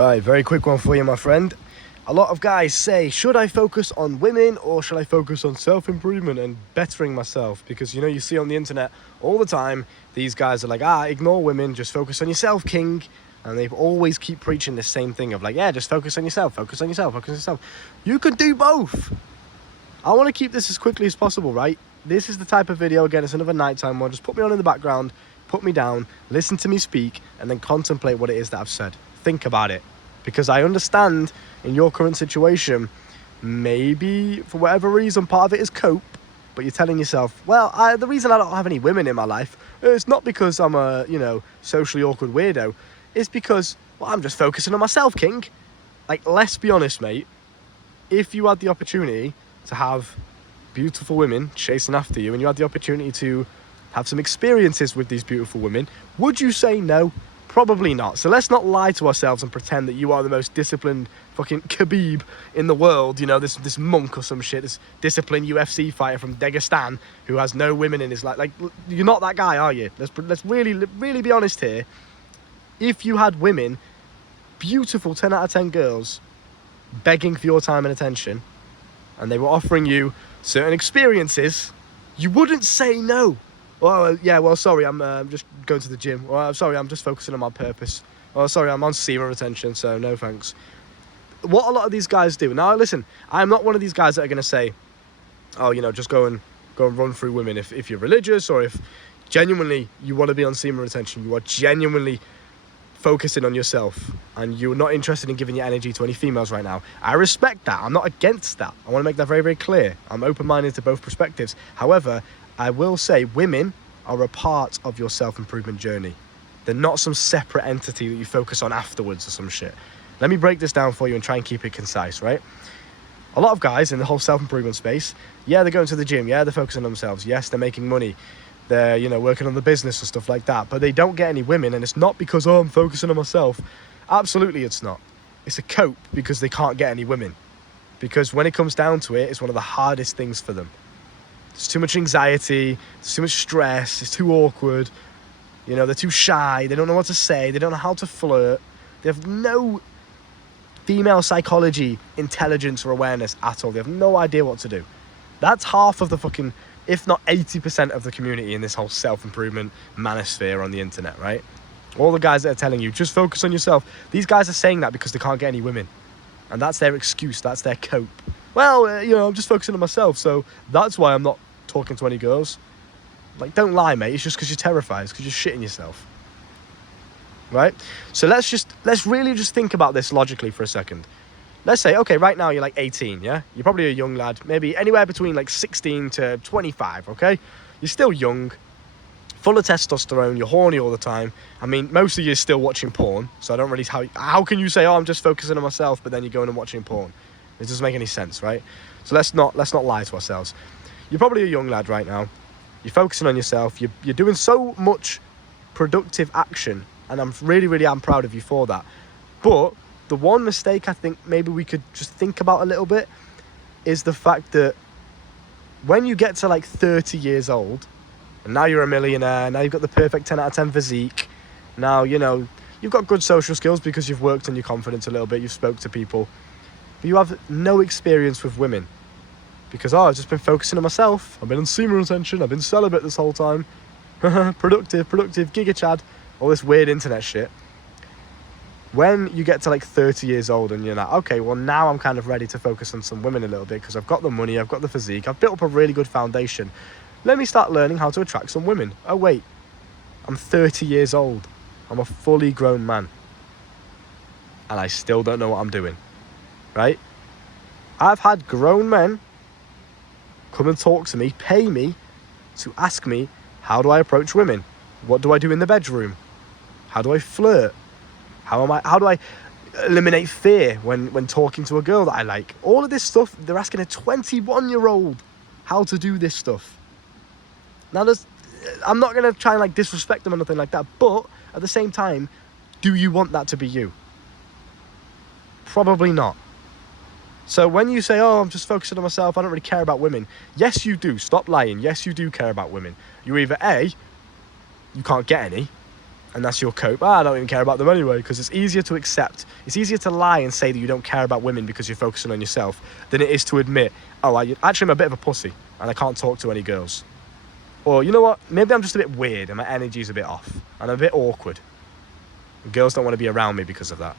Right, very quick one for you, my friend. A lot of guys say, should I focus on women or should I focus on self-improvement and bettering myself? Because, you know, you see on the internet all the time, these guys are like, ignore women, just focus on yourself, king. And they always keep preaching the same thing of like, yeah, just focus on yourself, focus on yourself, focus on yourself. You can do both. I want to keep this as quickly as possible, right? This is the type of video, again, it's another nighttime one. Just put me on in the background, put me down, listen to me speak, and then contemplate what it is that I've said. Think about it. Because I understand in your current situation, maybe for whatever reason, part of it is cope, but you're telling yourself, well, the reason I don't have any women in my life, it's not because I'm a, socially awkward weirdo. It's because, well, I'm just focusing on myself, king. Like, let's be honest, mate. If you had the opportunity to have beautiful women chasing after you and you had the opportunity to have some experiences with these beautiful women, would you say no? Probably not. So let's not lie to ourselves and pretend that you are the most disciplined fucking Khabib in the world, this monk or some shit, this disciplined UFC fighter from Dagestan who has no women in his life. Like, you're not that guy, are you? Let's really be honest here. If you had women, beautiful 10 out of 10 girls, begging for your time and attention, and they were offering you certain experiences, you wouldn't say no. Well, sorry, I'm just going to the gym. Or, sorry, I'm just focusing on my purpose. Or, sorry, I'm on semen retention, so no thanks. What a lot of these guys do. Now, listen, I'm not one of these guys that are going to say, just go and run through women. If you're religious or if genuinely you want to be on semen retention, you are genuinely focusing on yourself and you're not interested in giving your energy to any females right now. I respect that. I'm not against that. I want to make that very, very clear. I'm open-minded to both perspectives. However, I will say women are a part of your self-improvement journey. They're not some separate entity that you focus on afterwards or some shit. Let me break this down for you and try and keep it concise, right? A lot of guys in the whole self-improvement space, yeah, they're going to the gym, yeah, they're focusing on themselves, yes, they're making money, they're, working on the business and stuff like that, but they don't get any women, and it's not because, I'm focusing on myself. Absolutely it's not. It's a cope because they can't get any women. Because when it comes down to it, it's one of the hardest things for them. There's too much anxiety, there's too much stress, it's too awkward, they're too shy, they don't know what to say, they don't know how to flirt, they have no female psychology, intelligence or awareness at all. They have no idea what to do. That's half of the fucking, if not 80% of the community in this whole self-improvement manosphere on the internet, right? All the guys that are telling you, just focus on yourself. These guys are saying that because they can't get any women. And that's their excuse, that's their cope. Well, I'm just focusing on myself, so that's why I'm not talking to any girls. Like, don't lie, mate. It's just because you're terrified. It's because you're shitting yourself. Right? So let's really just think about this logically for a second. Let's say, okay, right now you're like 18, yeah? You're probably a young lad, maybe anywhere between like 16 to 25, okay? You're still young, full of testosterone, you're horny all the time. I mean, most of you are still watching porn, so I don't really, how can you say, I'm just focusing on myself, but then you're going and watching porn? It doesn't make any sense, right? So let's not lie to ourselves. You're probably a young lad right now. You're focusing on yourself. You're doing so much productive action, and I'm really am proud of you for that. But the one mistake I think maybe we could just think about a little bit is the fact that when you get to like 30 years old, and now you're a millionaire, now you've got the perfect 10 out of 10 physique, now, you've got good social skills because you've worked on your confidence a little bit, you've spoke to people, but you have no experience with women. Because, I've just been focusing on myself. I've been on semen retention. I've been celibate this whole time. productive, giga chad. All this weird internet shit. When you get to like 30 years old and you're like, okay, well now I'm kind of ready to focus on some women a little bit because I've got the money, I've got the physique, I've built up a really good foundation. Let me start learning how to attract some women. Oh wait, I'm 30 years old. I'm a fully grown man. And I still don't know what I'm doing. Right? I've had grown men come and talk to me, pay me to ask me, how do I approach women? What do I do in the bedroom? How do I flirt? How do I eliminate fear when talking to a girl that I like? All of this stuff, they're asking a 21-year-old how to do this stuff. Now, I'm not going to try and like disrespect them or nothing like that, but at the same time, do you want that to be you? Probably not. So when you say, I'm just focusing on myself, I don't really care about women. Yes, you do. Stop lying. Yes, you do care about women. You either A, you can't get any, And that's your cope. I don't even care about them anyway, because it's easier to accept. It's easier to lie and say that you don't care about women because you're focusing on yourself than it is to admit, oh, I'm a bit of a pussy and I can't talk to any girls. Or, you know what? Maybe I'm just a bit weird and my energy's a bit off and I'm a bit awkward. And girls don't want to be around me because of that.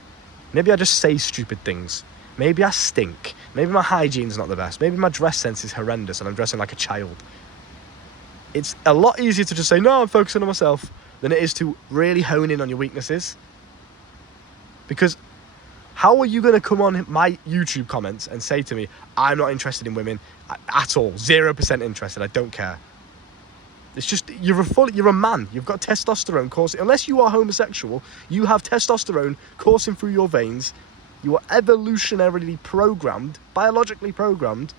Maybe I just say stupid things. Maybe I stink. Maybe my hygiene's not the best. Maybe my dress sense is horrendous and I'm dressing like a child. It's a lot easier to just say, no, I'm focusing on myself, than it is to really hone in on your weaknesses. Because how are you going to come on my YouTube comments and say to me, I'm not interested in women at all, 0% interested, I don't care? It's just, you're a man, you've got testosterone coursing. Unless you are homosexual, you have testosterone coursing through your veins. You are evolutionarily programmed, biologically programmed,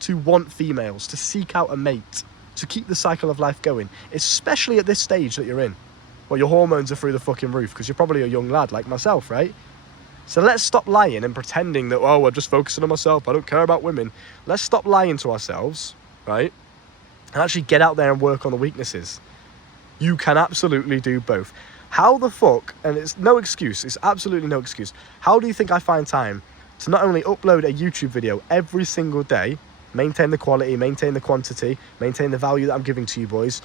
to want females, to seek out a mate, to keep the cycle of life going, especially at this stage that you're in. Well, your hormones are through the fucking roof because you're probably a young lad like myself, right? So let's stop lying and pretending that, oh, I'm just focusing on myself, I don't care about women. Let's stop lying to ourselves, right? And actually get out there and work on the weaknesses. You can absolutely do both. How the fuck, and it's no excuse, it's absolutely no excuse, how do you think I find time to not only upload a YouTube video every single day, maintain the quality, maintain the quantity, maintain the value that I'm giving to you boys,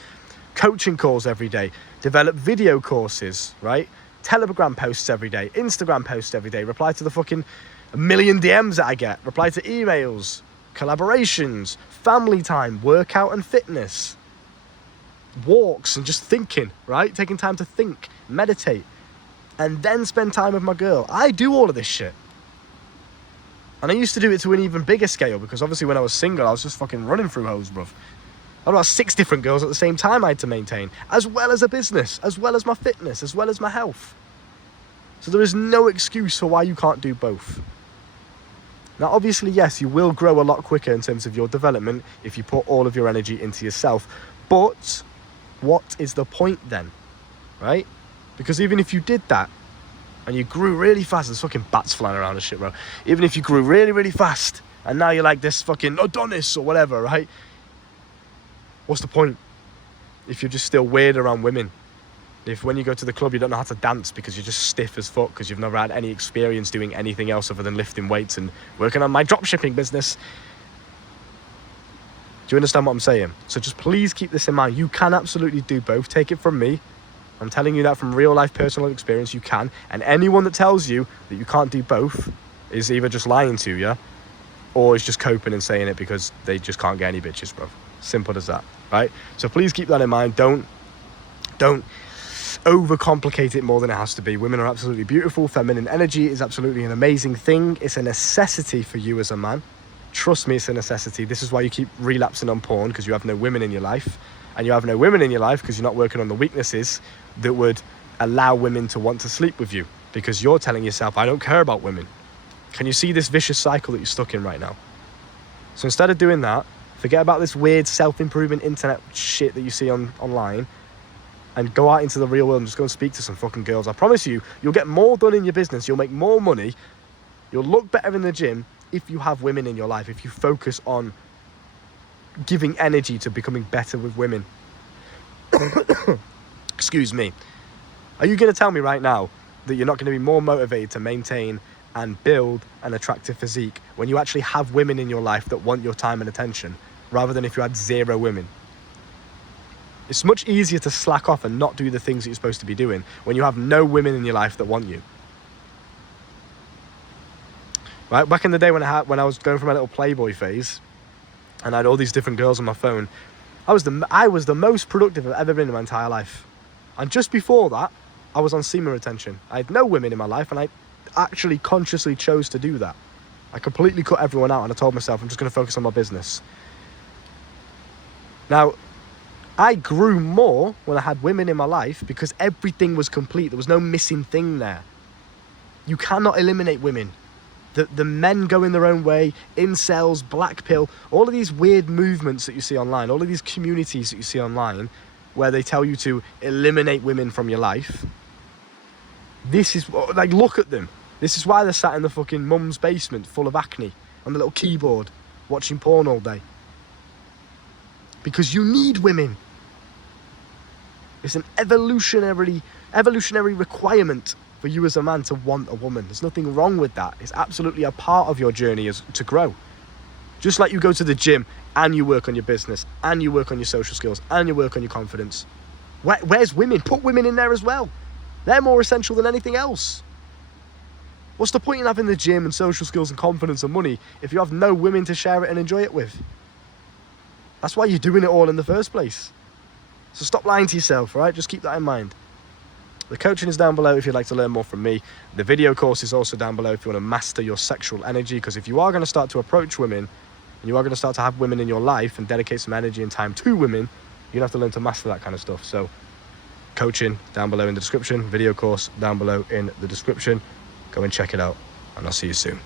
coaching calls every day, develop video courses, right? Telegram posts every day, Instagram posts every day, reply to the fucking million DMs that I get, reply to emails, collaborations, family time, workout and fitness, walks and just thinking, right? Taking time to think, meditate, and then spend time with my girl. I do all of this shit. And I used to do it to an even bigger scale because obviously when I was single, I was just fucking running through hoes, bruv. I had about 6 different girls at the same time I had to maintain, as well as a business, as well as my fitness, as well as my health. So there is no excuse for why you can't do both. Now, obviously, yes, you will grow a lot quicker in terms of your development if you put all of your energy into yourself. But what is the point then, right? Because even if you did that, and you grew really fast, there's fucking bats flying around and shit, bro. Even if you grew really, really fast, and now you're like this fucking Adonis or whatever, right? What's the point? If you're just still weird around women. If when you go to the club you don't know how to dance because you're just stiff as fuck because you've never had any experience doing anything else other than lifting weights and working on my dropshipping business. Do you understand what I'm saying? So just please keep this in mind. You can absolutely do both. Take it from me. I'm telling you that from real life personal experience, you can. And anyone that tells you that you can't do both is either just lying to you or is just coping and saying it because they just can't get any bitches, bro. Simple as that, right? So please keep that in mind. Don't overcomplicate it more than it has to be. Women are absolutely beautiful. Feminine energy is absolutely an amazing thing. It's a necessity for you as a man. Trust me, it's a necessity. This is why you keep relapsing on porn, because you have no women in your life. And you have no women in your life because you're not working on the weaknesses that would allow women to want to sleep with you, because you're telling yourself, I don't care about women. Can you see this vicious cycle that you're stuck in right now? So instead of doing that, forget about this weird self-improvement internet shit that you see online and go out into the real world and just go and speak to some fucking girls. I promise you, you'll get more done in your business. You'll make more money. You'll look better in the gym if you have women in your life, if you focus on giving energy to becoming better with women. Excuse me. Are you going to tell me right now that you're not going to be more motivated to maintain and build an attractive physique when you actually have women in your life that want your time and attention, rather than if you had 0 women? It's much easier to slack off and not do the things that you're supposed to be doing when you have no women in your life that want you. Right? Back in the day when I was going through my little Playboy phase, and I had all these different girls on my phone, I was the most productive I've ever been in my entire life. And just before that, I was on semen retention. I had no women in my life, and I actually consciously chose to do that. I completely cut everyone out, and I told myself I'm just going to focus on my business. Now, I grew more when I had women in my life because everything was complete. There was no missing thing there. You cannot eliminate women. The men going their own way, incels, black pill, all of these weird movements that you see online, all of these communities that you see online where they tell you to eliminate women from your life. This is, like, look at them. This is why they're sat in the fucking mum's basement full of acne on the little keyboard watching porn all day. Because you need women. It's an evolutionary evolutionary requirement for you as a man to want a woman. There's nothing wrong with that. It's absolutely a part of your journey to grow. Just like you go to the gym and you work on your business and you work on your social skills and you work on your confidence. Where's women? Put women in there as well. They're more essential than anything else. What's the point in having the gym and social skills and confidence and money if you have no women to share it and enjoy it with? That's why you're doing it all in the first place. So stop lying to yourself, right? Just keep that in mind. The coaching is down below if you'd like to learn more from me. The video course is also down below if you want to master your sexual energy, because if you are going to start to approach women and you are going to start to have women in your life and dedicate some energy and time to women, you're going to have to learn to master that kind of stuff. So coaching down below in the description, video course down below in the description. Go and check it out, and I'll see you soon.